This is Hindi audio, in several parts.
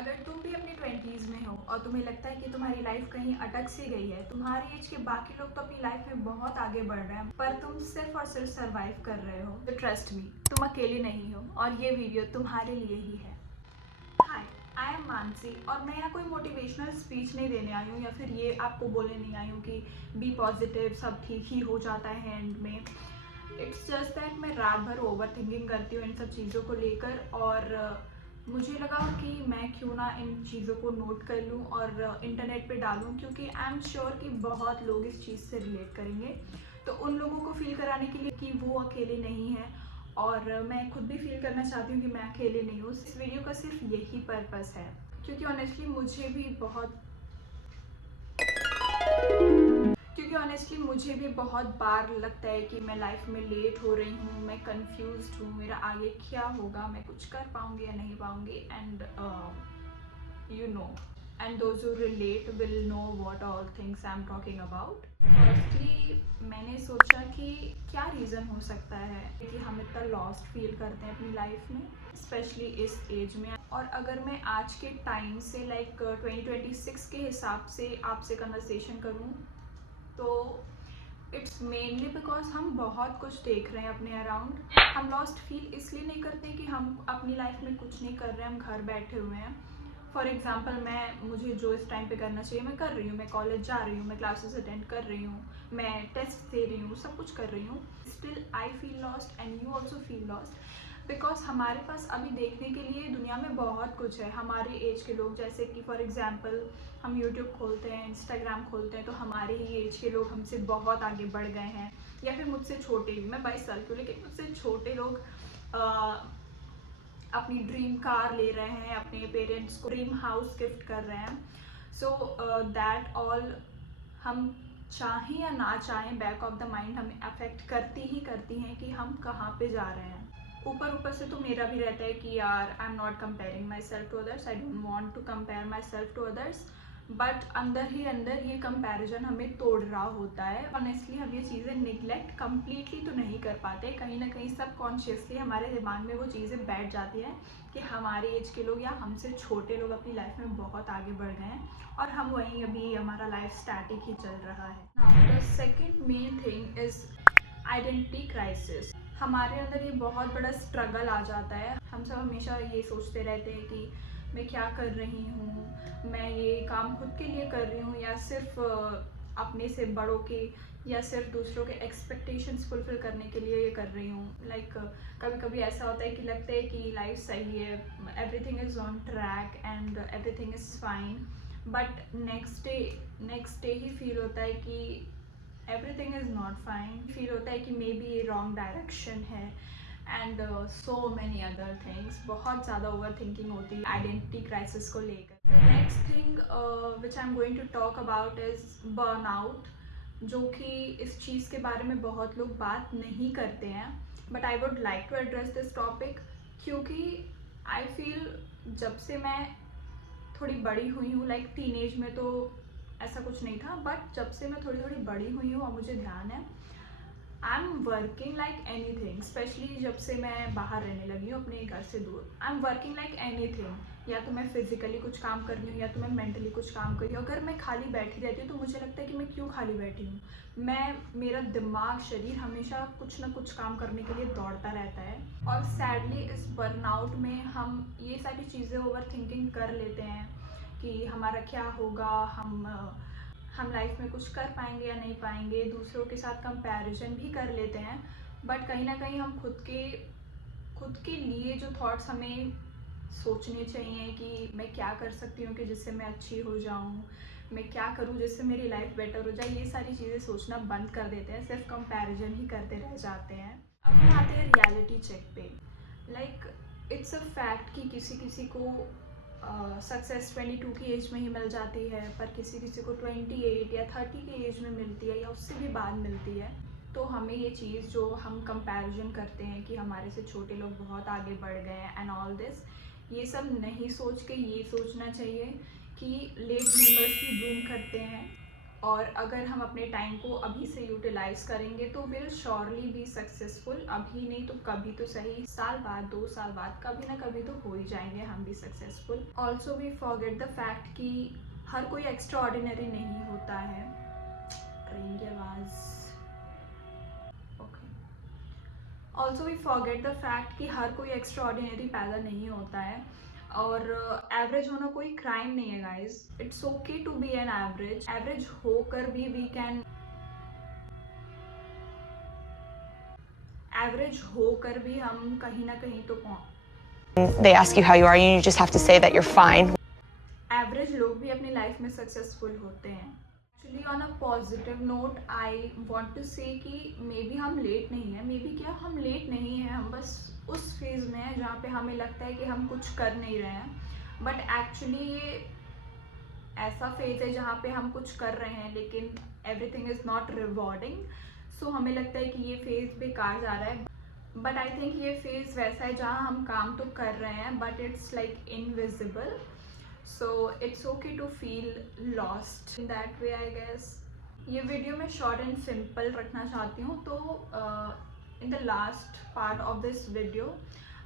अगर तुम भी अपनी 20s में हो और तुम्हें लगता है कि तुम्हारी लाइफ कहीं अटक सी गई है, तुम्हारी एज के बाकी लोग तो अपनी लाइफ में बहुत आगे बढ़ रहे हैं पर तुम सिर्फ और सिर्फ सरवाइव कर रहे हो, तो ट्रस्ट मी, तुम अकेले नहीं हो और ये वीडियो तुम्हारे लिए ही है। हाय, आई एम मानसी और मैं यहाँ कोई मोटिवेशनल स्पीच नहीं देने आई हूँ या फिर ये आपको बोलने नहीं आई हूँ कि बी पॉजिटिव, सब ठीक ही हो जाता है एंड में। इट्स जस्ट दैट मैं रात भर ओवर थिंकिंग करती हूँ इन सब चीज़ों को लेकर और मुझे लगा कि मैं क्यों ना इन चीज़ों को नोट कर लूँ और इंटरनेट पे डालूँ, क्योंकि आई एम श्योर कि बहुत लोग इस चीज़ से रिलेट करेंगे। तो उन लोगों को फील कराने के लिए कि वो अकेले नहीं हैं और मैं खुद भी फील करना चाहती हूँ कि मैं अकेले नहीं हूँ। इस वीडियो का सिर्फ यही पर्पस है, क्योंकि ऑनेस्टली मुझे भी बहुत बार लगता है कि मैं लाइफ में लेट हो रही हूँ, मैं कंफ्यूज्ड हूँ, मेरा आगे क्या होगा, मैं कुछ कर पाऊँगी या नहीं पाऊँगी। And you know, and those who relate will know what all things I'm talking about. Firstly, मैंने सोचा कि क्या रीज़न हो सकता है कि हम इतना लॉस्ट फील करते हैं अपनी लाइफ में, स्पेशली इस एज में। और अगर मैं आज के टाइम से लाइक 2026 के हिसाब से आपसे कन्वर्सेशन करूँ तो इट्स मेनली बिकॉज हम बहुत कुछ देख रहे हैं अपने अराउंड। हम लॉस्ट फील इसलिए नहीं करते कि हम अपनी लाइफ में कुछ नहीं कर रहे हैं, हम घर बैठे हुए हैं। फॉर एग्जाम्पल, मुझे जो इस टाइम पे करना चाहिए मैं कर रही हूँ, मैं कॉलेज जा रही हूँ, मैं क्लासेस अटेंड कर रही हूँ, मैं टेस्ट दे रही हूँ, सब कुछ कर रही हूँ। Still I feel lost and you also feel lost, because हमारे पास अभी देखने के लिए दुनिया में बहुत कुछ है। हमारे एज के लोग, जैसे कि फॉर एग्जांपल हम यूट्यूब खोलते हैं, इंस्टाग्राम खोलते हैं, तो हमारे ही एज के लोग हमसे बहुत आगे बढ़ गए हैं, या फिर मुझसे छोटे भी। मैं 22 साल की हूँ लेकिन मुझसे छोटे लोग अपनी ड्रीम कार ले रहे हैं, अपने पेरेंट्स को ड्रीम हाउस गिफ्ट कर रहे हैं। सो दैट ऑल, हम चाहें या ना चाहें, बैक ऑफ द माइंड हमें अफेक्ट करती हैं कि हम कहाँ पे जा रहे हैं। ऊपर ऊपर से तो मेरा भी रहता है कि यार I am not comparing myself to others, I don't want to compare myself to others, but अंदर ही अंदर ये कंपैरिजन हमें तोड़ रहा होता है। ऑनेस्टली हम ये चीज़ें निगलेक्ट कम्प्लीटली तो नहीं कर पाते, कहीं ना कहीं सबकॉन्शियसली हमारे दिमाग में वो चीज़ें बैठ जाती हैं कि हमारे एज के लोग या हमसे छोटे लोग अपनी लाइफ में बहुत आगे बढ़ गए हैं और हम वहीं अभी हमारा लाइफ स्टैटिक ही चल रहा है। Now the second main thing is identity crisis. हमारे अंदर ये बहुत बड़ा स्ट्रगल आ जाता है। हम सब हमेशा ये सोचते रहते हैं कि मैं क्या कर रही हूँ, मैं ये काम खुद के लिए कर रही हूँ या सिर्फ अपने से बड़ों के या सिर्फ दूसरों के एक्सपेक्टेशंस फुलफिल करने के लिए ये कर रही हूँ। लाइक कभी कभी ऐसा होता है कि लगता है कि लाइफ सही है, everything is on track and everything is fine, but next day he feel होता है कि everything is not fine. Feel होता है कि मे बी ये रॉन्ग डायरेक्शन है and so many other things. बहुत ज़्यादा ओवर थिंकिंग होती है आइडेंटिटी क्राइसिस को लेकर। Next thing which I am going to talk about is burnout, जो कि इस चीज़ के बारे में बहुत लोग बात नहीं करते हैं, but I would like to address this topic, क्योंकि आई फील जब से मैं थोड़ी बड़ी हुई हूँ, लाइक टीनेज में तो ऐसा कुछ नहीं था, बट जब से मैं थोड़ी थोड़ी बड़ी हुई हूँ और मुझे ध्यान है, I am working like any thing. Specially जब से मैं बाहर रहने लगी हूँ अपने घर से दूर, I am working like any thing. या तो मैं फिजिकली कुछ काम कर रही हूँ या तो मैं मेंटली कुछ काम कर रही हूँ। अगर मैं खाली बैठी रहती हूँ तो मुझे लगता है कि मैं क्यों खाली बैठी हूँ। मेरा दिमाग, शरीर हमेशा कुछ ना कुछ काम करने के लिए दौड़ता रहता है। और सैडली इस बर्नआउट में हम ये सारी चीज़ें ओवर थिंकिंग कर लेते हैं कि हमारा क्या होगा, हम लाइफ में कुछ कर पाएंगे या नहीं पाएंगे। दूसरों के साथ कंपैरिजन भी कर लेते हैं, बट कहीं ना कहीं हम खुद के लिए जो थॉट्स हमें सोचने चाहिए कि मैं क्या कर सकती हूँ कि जिससे मैं अच्छी हो जाऊँ, मैं क्या करूँ जिससे मेरी लाइफ बेटर हो जाए, ये सारी चीज़ें सोचना बंद कर देते हैं, सिर्फ कंपैरिजन ही करते रह जाते हैं। अब हम आते हैं रियलिटी चेक पे। लाइक इट्स अ फैक्ट कि किसी किसी को सक्सेस 22 की एज में ही मिल जाती है, पर किसी किसी को 28 या 30 की एज में मिलती है या उससे भी बाद मिलती है। तो हमें ये चीज़ जो हम कंपैरिजन करते हैं कि हमारे से छोटे लोग बहुत आगे बढ़ गए हैं एंड ऑल दिस, ये सब नहीं सोच के ये सोचना चाहिए कि लेट ब्लूमर्स भी ब्लूम करते हैं और अगर हम अपने टाइम को अभी से यूटिलाइज करेंगे तो विल श्योरली बी सक्सेसफुल। अभी नहीं तो कभी तो सही, साल बाद 2 साल बाद कभी ना कभी तो हो ही जाएंगे हम भी successful. Also we forget the fact कि हर कोई एक्स्ट्रा ऑर्डिनरी नहीं होता है। ट्रेन की आवाज़। Okay. Also we forget the fact कि हर कोई एक्स्ट्रा ऑर्डिनरी पैदा नहीं होता है और एवरेज होना कोई क्राइम नहीं है guys. It's okay to be an average. Average होकर भी वी कैन, एवरेज होकर भी हम कहीं ना कहीं तो They ask you how you are, and you just have to say that you're fine. Average लोग भी अपनी लाइफ में सक्सेसफुल होते हैं। Actually on a positive note I want to say कि मे बी हम लेट नहीं है, मे बी क्या हम लेट नहीं है, हम बस उस फेज़ में है जहाँ पे हमें लगता है कि हम कुछ कर नहीं रहे हैं। बट एक्चुअली ये ऐसा फेज़ है जहाँ पे हम कुछ कर रहे हैं लेकिन एवरीथिंग इज़ नॉट रिवॉर्डिंग। सो हमें लगता है कि ये फेज़ बेकार जा रहा है। बट आई थिंक ये फेज़ वैसा है जहाँ हम काम तो कर रहे हैं but it's like invisible. So it's okay to feel lost in that way I guess. ये वीडियो मैं शॉर्ट एंड सिंपल रखना चाहती हूँ। तो in the last part of this video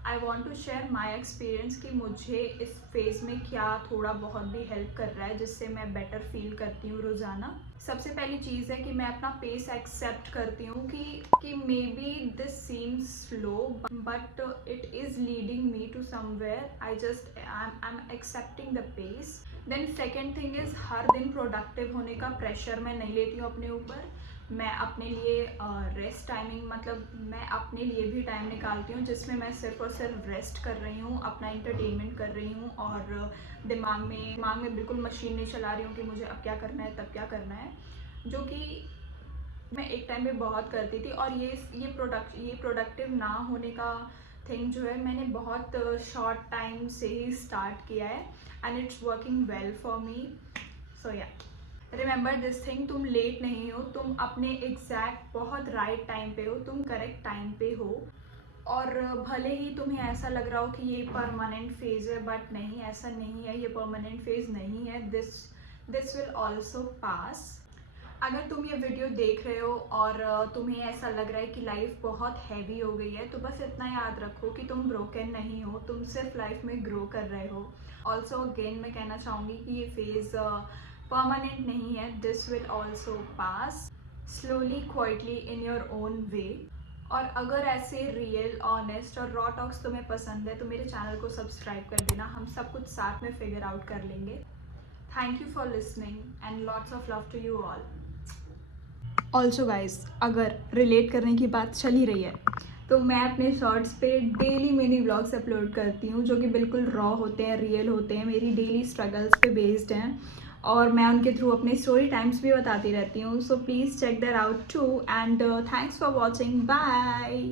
I want to share my experience कि मुझे इस फेज़ में क्या थोड़ा बहुत भी हेल्प कर रहा है जिससे मैं बेटर फील करती हूँ रोज़ाना। सबसे पहली चीज़ है कि मैं अपना पेस एक्सेप्ट करती हूँ कि maybe this seems slow but it is leading me to somewhere. I am accepting the pace. Then second thing is हर दिन प्रोडक्टिव होने का प्रेशर मैं नहीं लेती हूँ अपने ऊपर। मैं अपने लिए रेस्ट टाइमिंग, मतलब मैं अपने लिए भी टाइम निकालती हूँ जिसमें मैं सिर्फ और सिर्फ रेस्ट कर रही हूँ, अपना इंटरटेनमेंट कर रही हूँ और दिमाग में बिल्कुल मशीन नहीं चला रही हूँ कि मुझे अब क्या करना है तब क्या करना है, जो कि मैं एक टाइम पे बहुत करती थी। और ये प्रोडक्टिव ना होने का थिंग जो है मैंने बहुत शॉर्ट टाइम से ही स्टार्ट किया है and it's working well for me. So ya, remember this thing, तुम लेट नहीं हो, तुम अपने एग्जैक्ट बहुत राइट टाइम पे हो, तुम करेक्ट टाइम पे हो। और भले ही तुम्हें ऐसा लग रहा हो कि ये परमानेंट फेज़ है बट नहीं, ऐसा नहीं है, ये परमानेंट फेज़ नहीं है। This will also pass. अगर तुम ये वीडियो देख रहे हो और तुम्हें ऐसा लग रहा है कि लाइफ बहुत हैवी हो गई है तो बस इतना याद रखो कि तुम ब्रोकन नहीं हो, तुम सिर्फ लाइफ में ग्रो कर रहे हो। ऑल्सो अगेन मैं कहना चाहूँगी कि ये फेज़ परमानेंट नहीं है। This will also pass slowly quietly in your own way. और अगर ऐसे रियल, ऑनेस्ट और रॉ टॉक्स तुम्हें पसंद है तो मेरे चैनल को सब्सक्राइब कर देना। हम सब कुछ साथ में फिगर आउट कर लेंगे। Thank you for listening and lots of love to you all. Also guys, अगर रिलेट करने की बात चल ही रही है तो मैं अपने शॉर्ट्स पे डेली मिनी व्लॉग्स अपलोड करती हूँ जो कि बिल्कुल रॉ होते हैं, रियल होते हैं, मेरी डेली स्ट्रगल्स पे बेस्ड हैं और मैं उनके थ्रू अपने स्टोरी टाइम्स भी बताती रहती हूँ। So please check that out too and thanks for watching. Bye.